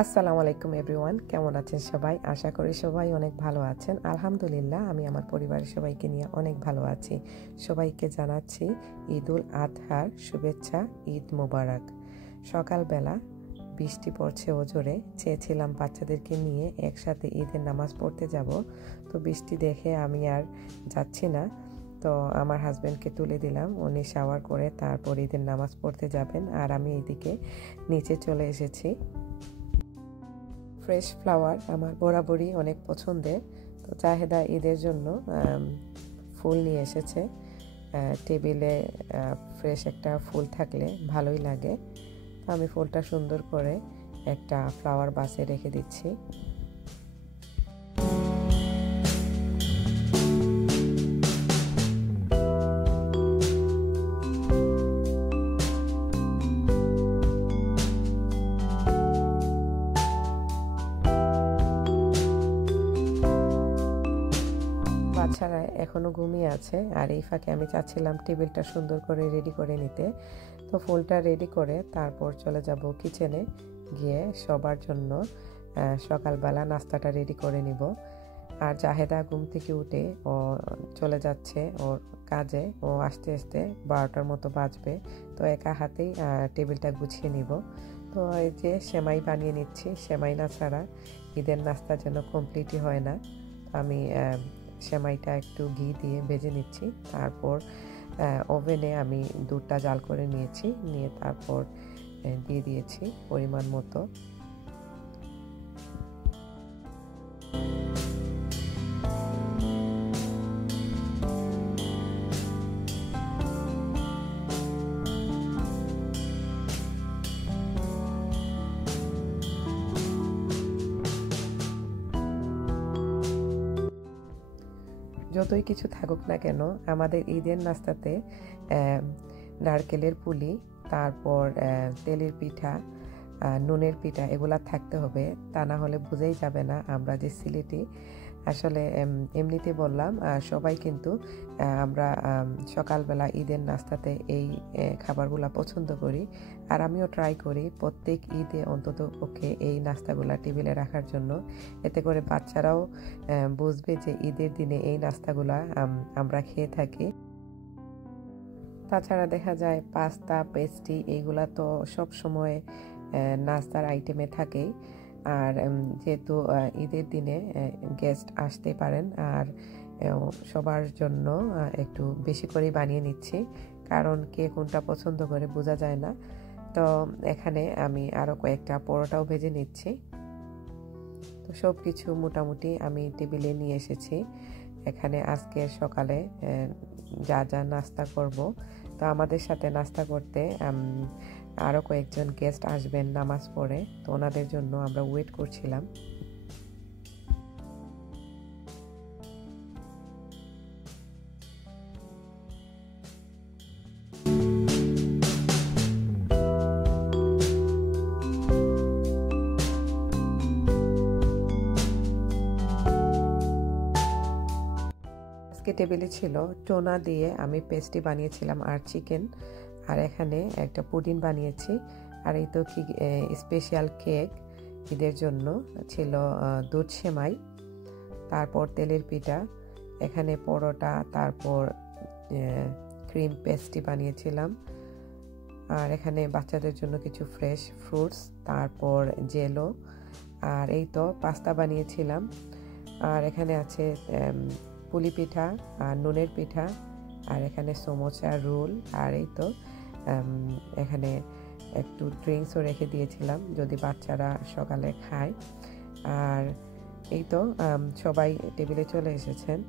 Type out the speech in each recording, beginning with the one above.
আসসালামু আলাইকুম এভরিওয়ান, কেমন আছেন সবাই? আশা করি সবাই অনেক ভালো আছেন। আলহামদুলিল্লাহ, আমি আমার পরিবারের সবাইকে নিয়ে অনেক ভালো আছি। সবাইকে জানাচ্ছি ঈদুল আজহার শুভেচ্ছা, ঈদ মোবারক। সকালবেলা বৃষ্টি পড়ছে ওজোরে, চেয়েছিলাম বাচ্চাদেরকে নিয়ে একসাথে ঈদের নামাজ পড়তে যাব, তো বৃষ্টি দেখে আমি আর যাচ্ছি না। তো আমার হাজব্যান্ডকে তুলে দিলাম, উনি শাওয়ার করে তারপর ঈদের নামাজ পড়তে যাবেন, আর আমি এইদিকে নিচে চলে এসেছি। ফ্রেশ ফ্লাওয়ার আমার বরাবরই অনেক পছন্দের, তো জাহেদা ঈদের জন্য ফুল নিয়ে এসেছে। টেবিলে ফ্রেশ একটা ফুল থাকলে ভালোই লাগে, তো আমি ফুলটা সুন্দর করে একটা ফ্লাওয়ার বাসে রেখে দিচ্ছি। বাচ্চারা এখনও ঘুমিয়ে আছে, আর এই ফাঁকে আমি চাচ্ছিলাম টেবিলটা সুন্দর করে রেডি করে নিতে। তো ফুলটা রেডি করে তারপর চলে যাব কিচেনে, গিয়ে সবার জন্য সকালবেলা নাস্তাটা রেডি করে নিব। আর জাহেদা ঘুম থেকে উঠে ও চলে যাচ্ছে ওর কাজে, ও আস্তে আস্তে 12টার মতো বাজবে, তো একা হাতেই টেবিলটা গুছিয়ে নিব। তো এই যে সেমাই বানিয়ে নিচ্ছি, সেমাই না ছাড়া ঈদের নাস্তা যেন কমপ্লিটই হয় না। আমি সেমাইটা একটু ঘি দিয়ে ভেজে নিচ্ছি, তারপর ওভেনে আমি দুধটা জাল করে নিয়েছি, নিয়ে তারপর দিয়ে দিয়েছি পরিমাণ মতো। যতই কিছু থাকুক না কেন, আমাদের ঈদের নাস্তাতে নারকেলের পুলি, তারপর তেলের পিঠা, নুনের পিঠা এগুলা থাকতে হবে, তা না হলে বোঝাই যাবে না আমরা যে সিলেটি। আসলে এমনিতে বললাম, সবাই কিন্তু আমরা সকালবেলা ঈদের নাস্তাতে এই খাবারগুলো পছন্দ করি, আর আমিও ট্রাই করি প্রত্যেক ঈদে অন্তত পক্ষে এই নাস্তাগুলা টেবিলে রাখার জন্য। এতে করে বাচ্চারাও বুঝবে যে ঈদের দিনে এই নাস্তাগুলা আমরা খেয়ে থাকি। তাছাড়া দেখা যায় পাস্তা, পেস্ট্রি এইগুলা তো সব সময় নাস্তার আইটেমে থাকেই। আর যেহেতু ঈদের দিনে গেস্ট আসতে পারেন, আর সবার জন্য একটু বেশি করেই বানিয়ে নিচ্ছি, কারণ কে কোনটা পছন্দ করে বোঝা যায় না। তো এখানে আমি আরও কয়েকটা পরোটাও ভেজে নিচ্ছি। তো সব কিছু মোটামুটি আমি টেবিলে নিয়ে এসেছি। এখানে আজকে সকালে যা যা নাস্তা করব, তো আমাদের সাথে নাস্তা করতে আরও কয়েকজন গেস্ট আসবেন নামাজ পড়ে, তো ওনাদের জন্য আমরা ওয়েট করছিলাম। আজকে টেবিলে ছিল টোনা দিয়ে আমি পেস্ট্রি বানিয়েছিলাম, আর চিকেন, আর এখানে একটা পুডিং বানিয়েছি। আর এই তো কি স্পেশাল কেক ঈদের জন্য ছিল, দুধ সেমাই, তারপর তেলের পিঠা, এখানে পরোটা, তারপর ক্রিম পেস্ট্রি বানিয়েছিলাম, আর এখানে বাচ্চাদের জন্য কিছু ফ্রেশ ফ্রুটস, তারপর জেলো, আর এই তো পাস্তা বানিয়েছিলাম। আর এখানে আছে পুলি পিঠা আর নুনের পিঠা, আর এখানে সমোসা, রোল, আর এই তো এখানে একটু ড্রিঙ্কসও রেখে দিয়েছিলাম যদি বাচ্চারা সকালে খায়। আর এই তো সবাই টেবিলে চলে এসেছেন।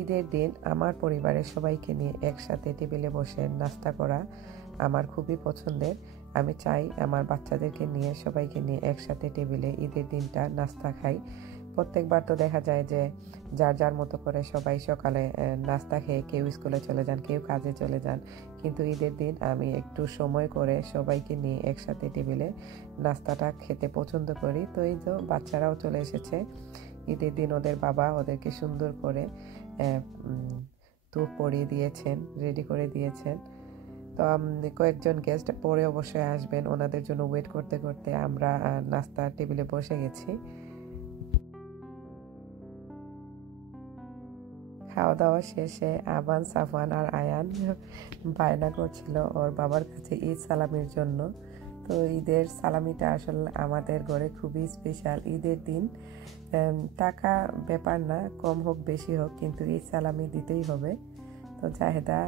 ঈদের দিন আমার পরিবারের সবাইকে নিয়ে একসাথে টেবিলে বসে নাস্তা করা আমার খুবই পছন্দের। আমি চাই আমার বাচ্চাদেরকে নিয়ে, সবাইকে নিয়ে একসাথে টেবিলে ঈদের দিনটা নাস্তা খাই। প্রত্যেকবার তো দেখা যায় যে যার যার মতো করে সবাই সকালে নাস্তা খেয়ে কেউ স্কুলে চলে যান, কেউ কাজে চলে যান, কিন্তু ঈদের দিন আমি একটু সময় করে সবাইকে নিয়ে একসাথে টেবিলে নাস্তাটা খেতে পছন্দ করি। তো এই তো বাচ্চারাও চলে এসেছে। ঈদের দিন ওদের বাবা ওদেরকে সুন্দর করে ধূপ পরিয়ে দিয়েছেন, রেডি করে দিয়েছেন। তো কয়েকজন গেস্ট পরে অবশ্যই আসবেন, ওনাদের জন্য ওয়েট করতে করতে আমরা নাস্তার টেবিলে বসে গেছি। খাওয়া দাওয়া শেষে আবান, সাফওয়ান আর আয়ান বায়না করছিল ওর বাবার কাছে ঈদ সালামির জন্য। তো ঈদের সালামিটা আসলে আমাদের ঘরে খুবই স্পেশাল। ঈদের দিন টাকা ব্যাপার না, কম হোক বেশি হোক, কিন্তু ঈদ সালামি দিতেই হবে। তো জাহেদা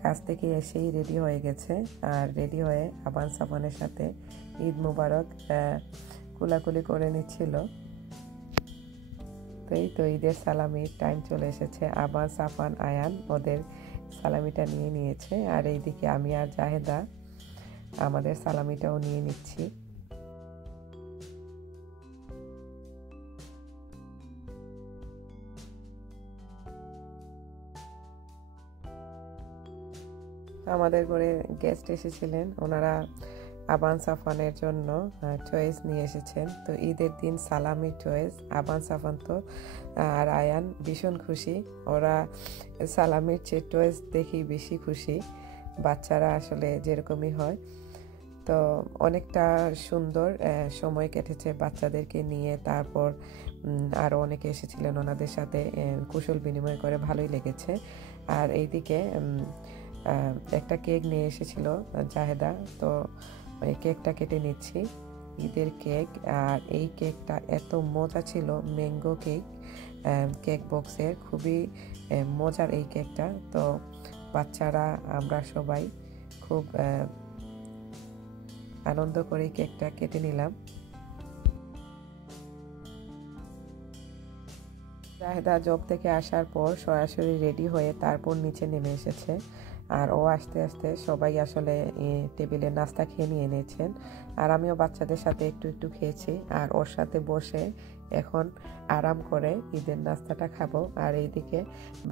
কাজ থেকে এসেই রেডি হয়ে গেছে, আর রেডি হয়ে আবান সাফওয়ানের সাথে ঈদ মুবারক কুলাকুলি করে নিচ্ছিল। তো এই তো ঈদের সালামির টাইম চলে এসেছে। আবান, সাফওয়ান, আয়ান ওদের সালামিটা নিয়ে নিয়েছে, আর এইদিকে আমি আর জাহেদা আমাদের সালামিটাও নিয়ে নিচ্ছি। আমাদের ঘরে গেস্ট এসেছিলেন, ওনারা আবান সাফওয়ানের জন্য চয়েস নিয়ে এসেছেন। তো ঈদের দিন সালামি চয়েস, আবান সাফওয়ান তো আর আয়ান ভীষণ খুশি। ওরা সালামির চেয়ে চয়েস দেখি বেশি খুশি। বাচ্চারা আসলে যেরকমই হয়। তো অনেকটা সুন্দর সময় কেটেছে বাচ্চাদেরকে নিয়ে। তারপর আরও অনেকে এসেছিলেন, ওনাদের সাথে কুশল বিনিময় করে ভালোই লেগেছে। আর এইদিকে একটা কেক নিয়ে এসেছিল জাহেদা, তো এই কেকটা কেটে নিচ্ছি, ঈদের কেক। আর এই কেকটা এত মজা ছিল, ম্যাঙ্গো কেক, কেক বক্সের, খুবই মজার এই কেকটা। তো বাচ্চারা আমরা সবাই খুব আনন্দ করে কেকটা কেটে নিলাম। জাহেদা জব থেকে আসার পর সরাসরি রেডি হয়ে তারপর নিচে নেমে এসেছে, আর ও আস্তে আস্তে সবাই আসলে টেবিলে নাস্তা খেয়ে নিয়ে নিয়েছেন। আর আমিও বাচ্চাদের সাথে একটু একটু খেয়েছি, আর ওর সাথে বসে এখন আরাম করে ঈদের নাস্তাটা খাবো। আর এইদিকে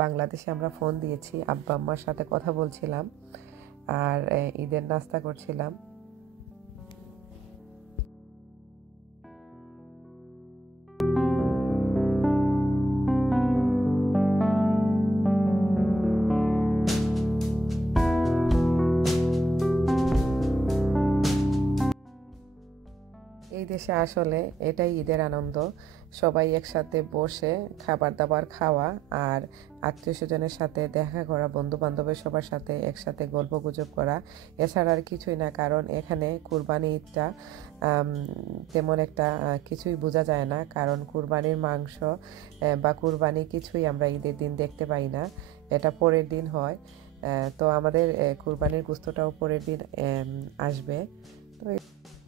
বাংলাদেশে আমরা ফোন দিয়েছি, আব্বা আম্মার সাথে কথা বলছিলাম আর ঈদের নাস্তা করছিলাম। এই দেশে আসলে এটাই ঈদের আনন্দ, সবাই একসাথে বসে খাবার দাবার খাওয়া, আর আত্মীয় স্বজনের সাথে দেখা করা, বন্ধু বান্ধবের সবার সাথে একসাথে গল্প গুজব করা, এছাড়া আর কিছুই না। কারণ এখানে কুরবানি ঈদটা তেমন একটা কিছুই বোঝা যায় না, কারণ কুরবানির মাংস বা কুরবানি কিছুই আমরা ঈদের দিন দেখতে পাই না, এটা পরের দিন হয়। তো আমাদের কুরবানির গোশতটাও পরের দিন আসবে। তো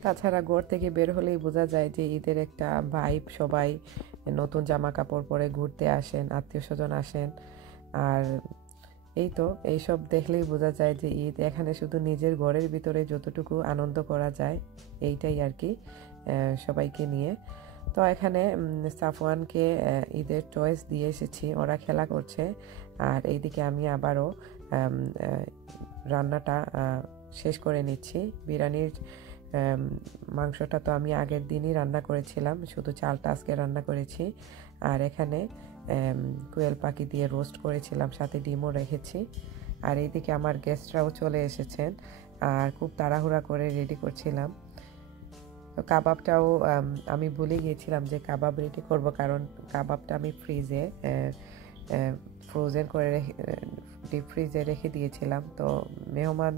তাছাড়া ঘর থেকে বের হলেই বোঝা যায় যে ঈদের একটা ভাইব, সবাই নতুন জামা কাপড় পরে ঘুরতে আসেন, আত্মীয় স্বজন আসেন। আর এই তো এইসব দেখলেই বোঝা যায় যে ঈদ এখানে শুধু নিজের ঘরের ভিতরে যতটুকু আনন্দ করা যায় এইটাই আর কি, সবাইকে নিয়ে। তো এখানে সাফওয়ানকে ঈদের চয়েস দিয়ে এসেছি, ওরা খেলা করছে। আর এইদিকে আমি আবারও রান্নাটা শেষ করে নিচ্ছি। বিরিয়ানির মাংসটা তো আমি আগের দিনই রান্না করেছিলাম, শুধু চালটা আজকে রান্না করেছি। আর এখানে কোয়েল পাখি দিয়ে রোস্ট করেছিলাম, সাথে ডিমও রেখেছি। আর এইদিকে আমার গেস্টরাও চলে এসেছেন, আর খুব তাড়াহুড়া করে রেডি করছিলাম। তো কাবাবটাও আমি ভুলে গিয়েছিলাম যে কাবাব রেডি করব, কারণ কাবাবটা আমি ফ্রিজে ফ্রোজেন করে ডিপ ফ্রিজে রেখে দিয়েছিলাম। তো মেহমান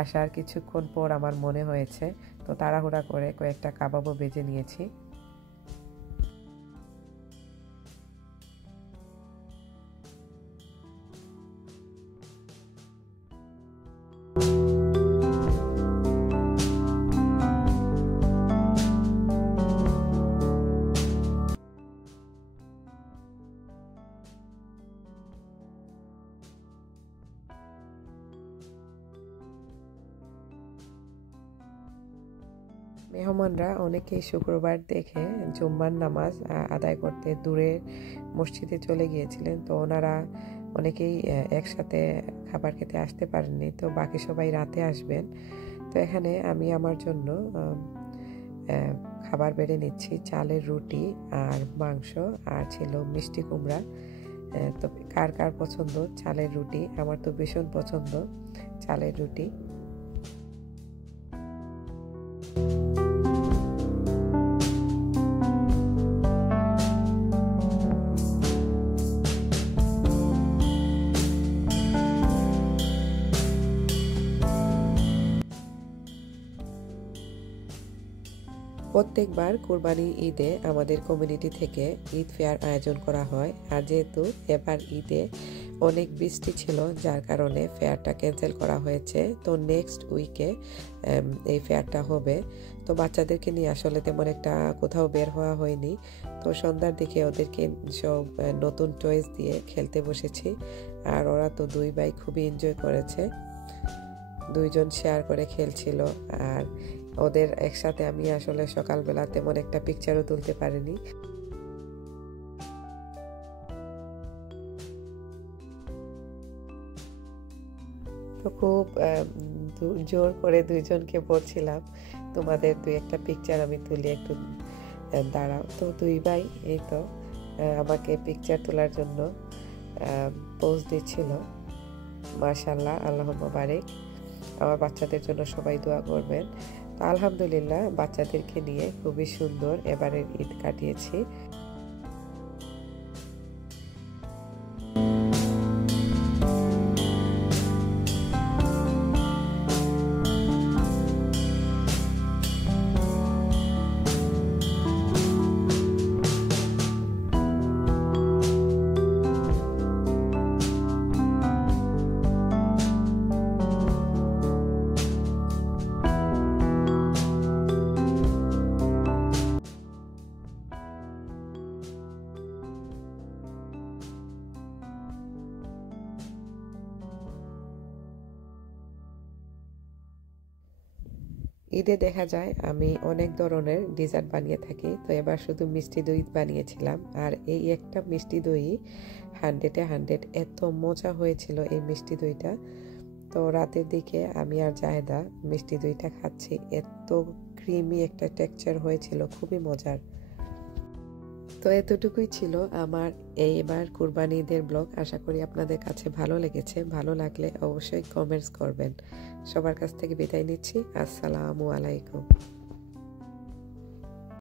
আসার কিছুক্ষণ পর আমার মনে হয়েছে, তো তাড়াহুড়া করে কয়েকটা কাবাবও ভেজে নিয়েছি। মেহমানরা অনেকেই শুক্রবার দেখে জুম্মার নামাজ আদায় করতে দূরের মসজিদে চলে গিয়েছিলেন। তো ওনারা অনেকেই একসাথে খাবার খেতে আসতে পারেননি, তো বাকি সবাই রাতে আসবেন। তো এখানে আমি আমার জন্য খাবার বেড়ে নিচ্ছি, চালের রুটি আর মাংস, আর ছিল মিষ্টি কুমড়া। তো কার কার পছন্দ চালের রুটি? আমার তো ভীষণ পছন্দ চালের রুটি। প্রত্যেকবার কোরবানি ঈদে আমাদের কমিউনিটি থেকে ঈদ ফেয়ার আয়োজন করা হয়, আর যেহেতু এবার ঈদে অনেক বৃষ্টি ছিল যার কারণে ফেয়ারটা ক্যান্সেল করা হয়েছে। তো নেক্সট উইকে এই ফেয়ারটা হবে। তো বাচ্চাদেরকে নিয়ে আসলে তেমন একটা কোথাও বের হওয়া হয়নি। তো সন্ধ্যার দিকে ওদেরকে সব নতুন টয়েস দিয়ে খেলতে বসেছি, আর ওরা তো দুই ভাই খুবই এনজয় করেছে, দুইজন শেয়ার করে খেলছিল। আর ওদের একসাথে আমি আসলে সকালবেলা তেমন একটা পিকচারও তুলতে পারিনি। তো খুব জোর করে দুইজনকে বলছিলাম, তোমাদের দুই একটা পিকচার আমি তুলি, একটু দাঁড়াও। তো দুই ভাই এই তো আমাকে পিকচার তোলার জন্য পোজ দিচ্ছিল। মাশাআল্লাহ, আল্লাহুম্মা বারিক। আমার বাচ্চাদের জন্য সবাই দোয়া করবেন। তো আলহামদুলিল্লাহ বাচ্চাদেরকে নিয়ে খুবই সুন্দর এবারের ঈদ কাটিয়েছি। ঈদে দেখা যায় আমি অনেক ধরনের ডেজার্ট বানিয়ে থাকি। তো এবার শুধু মিষ্টি দই বানিয়েছিলাম, আর এই একটা মিষ্টি দই 100-এ 100, এত মজা হয়েছিল এই মিষ্টি দইটা। তো রাতের দিকে আমি আর জাহেদা মিষ্টি দইটা খাচ্ছি, এত ক্রিমি একটা টেক্সচার হয়েছিল, খুবই মজার। তো এতটুকুই ছিল আমার এইবার কুরবানি ঈদের ব্লগ। আশা করি আপনাদের কাছে ভালো লেগেছে। ভালো লাগলে অবশ্যই কমেন্টস করবেন। সবার কাছ থেকে বিদায় নিচ্ছি। আসসালামু আলাইকুম।